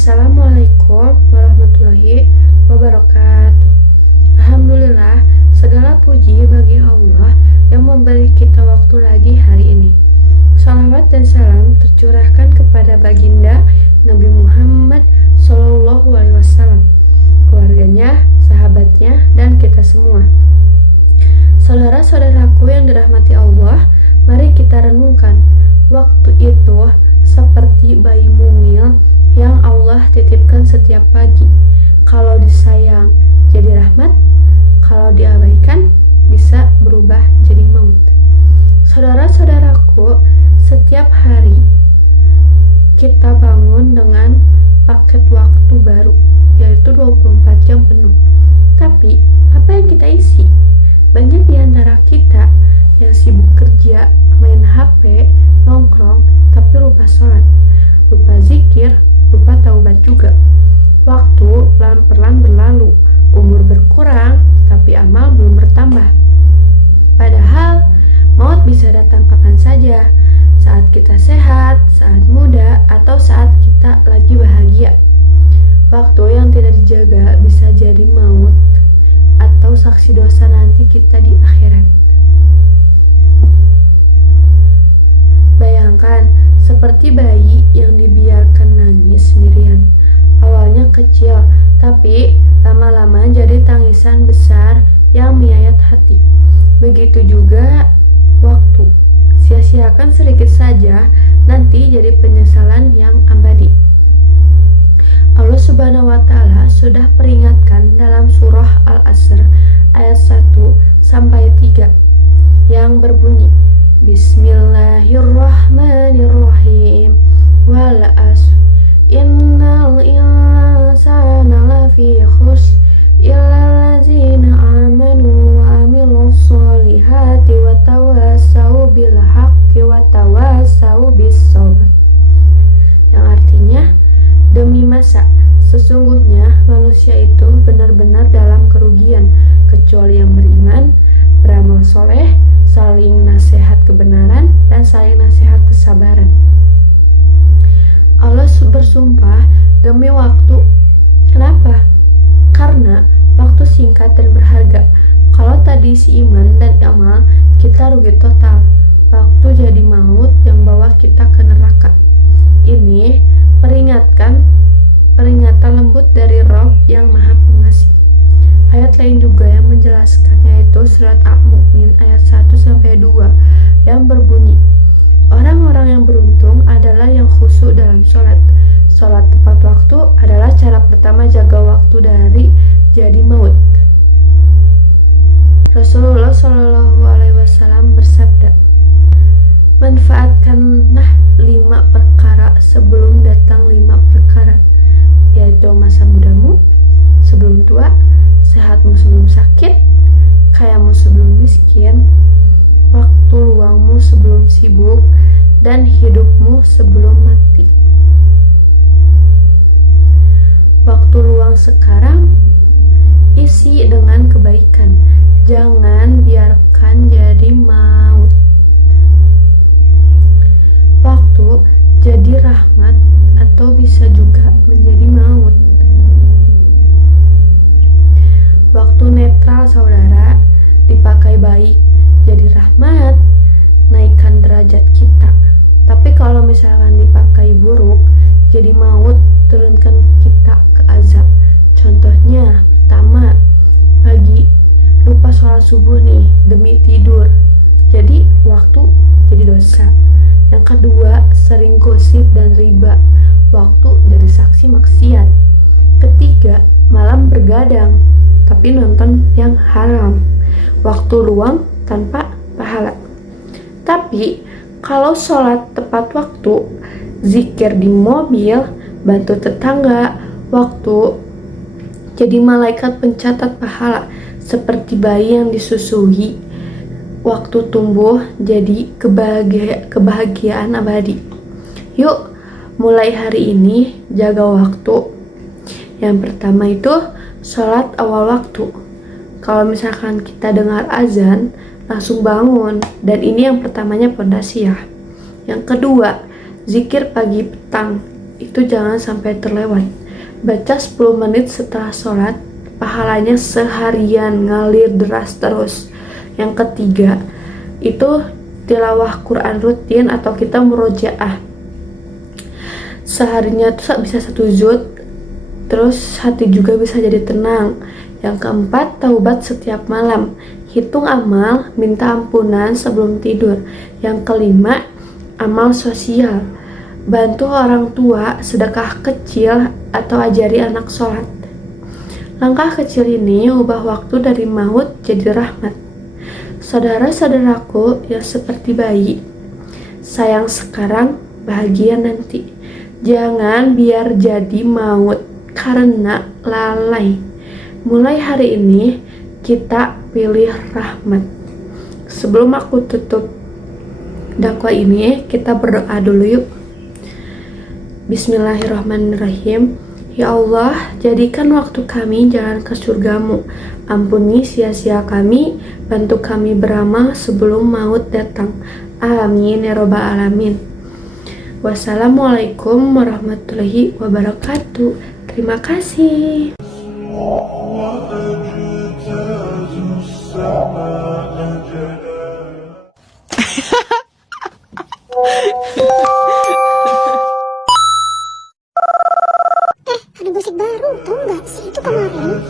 Assalamualaikum warahmatullahi wabarakatuh. Alhamdulillah, segala puji bagi Allah yang memberi kita waktu lagi hari ini. Salawat dan salam tercurahkan kepada baginda Nabi Muhammad SAW, keluarganya, sahabatnya, dan kita semua. Saudara-saudaraku yang dirahmati Allah, mari kita renungkan. Waktu itu seperti bayi mungil yang Allah titipkan setiap pagi. Kalau disayang jadi rahmat, kalau diabaikan bisa berubah jadi maut. Saudara-saudaraku, setiap hari kita bangun dengan paket waktu baru, yaitu 24 jam penuh. Tapi, apa yang kita isi? Banyak di antara kita yang sibuk kerja, main HP, nongkrong, tapi lupa sholat, lupa zikir, lupa taubat juga. Waktu pelan-pelan berlalu, umur berkurang, tapi amal belum bertambah. Padahal, maut bisa datang kapan saja, saat kita sehat, saat muda, atau saat kita lagi bahagia. Waktu yang tidak dijaga bisa jadi maut, atau saksi dosa nanti kita di akhirat. Bayangkan, seperti bayi yang dibiarkan nangis sendirian. Awalnya kecil, tapi lama-lama jadi tangisan besar yang menyayat hati. Begitu juga waktu. Sia-siakan sedikit saja, nanti jadi penyesalan yang abadi. Allah Subhanahu wa Ta'ala sudah peringatkan dalam surah Al-Asr ayat 1-3 yang berbunyi, Bismillahirrahmanirrahim. Wal asr innal insana lafi khusr illal ladzina amanu wa amilus solihati wa tawassau bil haqqi wa tawassau bis sabr. Yang artinya, demi masa, sesungguhnya manusia itu benar-benar dalam kerugian kecuali yang beriman, beramal soleh, saling nasihat kebenaran, dan saling nasihat kesabaran. Allah bersumpah demi waktu. Kenapa? Karena waktu singkat dan berharga. Kalau tadi si iman dan amal, kita rugi total. Waktu jadi maut yang bawa kita ke neraka. Ini peringatan lembut dari Rabb yang Maha Pengasih. Ayat lain juga yang menjelaskan, yaitu surat Al-Mu'min ayat 1-2 yang berbunyi, orang-orang yang beruntung adalah yang khusyuk dalam sholat. Sholat tepat waktu adalah cara pertama jaga waktu dari jadi maut. Rasulullah SAW bersabda, manfaatkanlah 5 perkara sebelum datang 5 perkara, yaitu masa mudamu sebelum tua, sehatmu sebelum sakit, kayamu sebelum miskin, waktu luangmu sebelum sibuk, dan hidupmu sebelum mati. Waktu luang sekarang isi dengan kebaikan, jangan biarkan jadi maut. Waktu jadi rahmat atau bisa juga menjadi maut. Waktu netral saudara, dipakai baik jadi rahmat, naikkan derajat kita. Tapi kalau misalkan dipakai buruk jadi maut, turunkan kita ke azab. Contohnya, pertama, pagi lupa sholat subuh nih demi tidur, jadi waktu jadi dosa. Yang kedua, sering gosip dan riba, waktu jadi saksi maksiat. Ketiga, malam bergadang tapi nonton yang haram, waktu luang tanpa pahala. Tapi kalau sholat tepat waktu, zikir di mobil, bantu tetangga, waktu jadi malaikat pencatat pahala, seperti bayi yang disusui, waktu tumbuh jadi kebahagiaan abadi. Yuk, mulai hari ini jaga waktu. Yang pertama itu sholat awal waktu. Kalau misalkan kita dengar azan, langsung bangun. Dan ini yang pertamanya pondasi ya. Yang kedua, zikir pagi petang. itu jangan sampai terlewat. Baca 10 menit setelah sholat, pahalanya seharian ngalir deras terus. Yang ketiga, itu tilawah Quran rutin atau kita murojaah. Seharinya tuh bisa 1 juz, terus hati juga bisa jadi tenang. Yang keempat, taubat setiap malam. Hitung amal, minta ampunan sebelum tidur. Yang kelima, amal sosial. Bantu orang tua, sedekah kecil, atau ajari anak sholat. Langkah kecil ini ubah waktu dari maut jadi rahmat. Saudara-saudaraku yang seperti bayi, sayang sekarang, bahagia nanti. Jangan biar jadi maut karena lalai. Mulai hari ini kita pilih rahmat. Sebelum aku tutup dakwah ini, kita berdoa dulu yuk. Bismillahirrahmanirrahim. Ya Allah, jadikan waktu kami jalan ke surgamu. Ampuni sia-sia kami, bantu kami beramal sebelum maut datang. Amin ya robbal alamin. Wassalamualaikum warahmatullahi wabarakatuh. Terima kasih. Ada musik baru, tau nggak sih itu kemarin?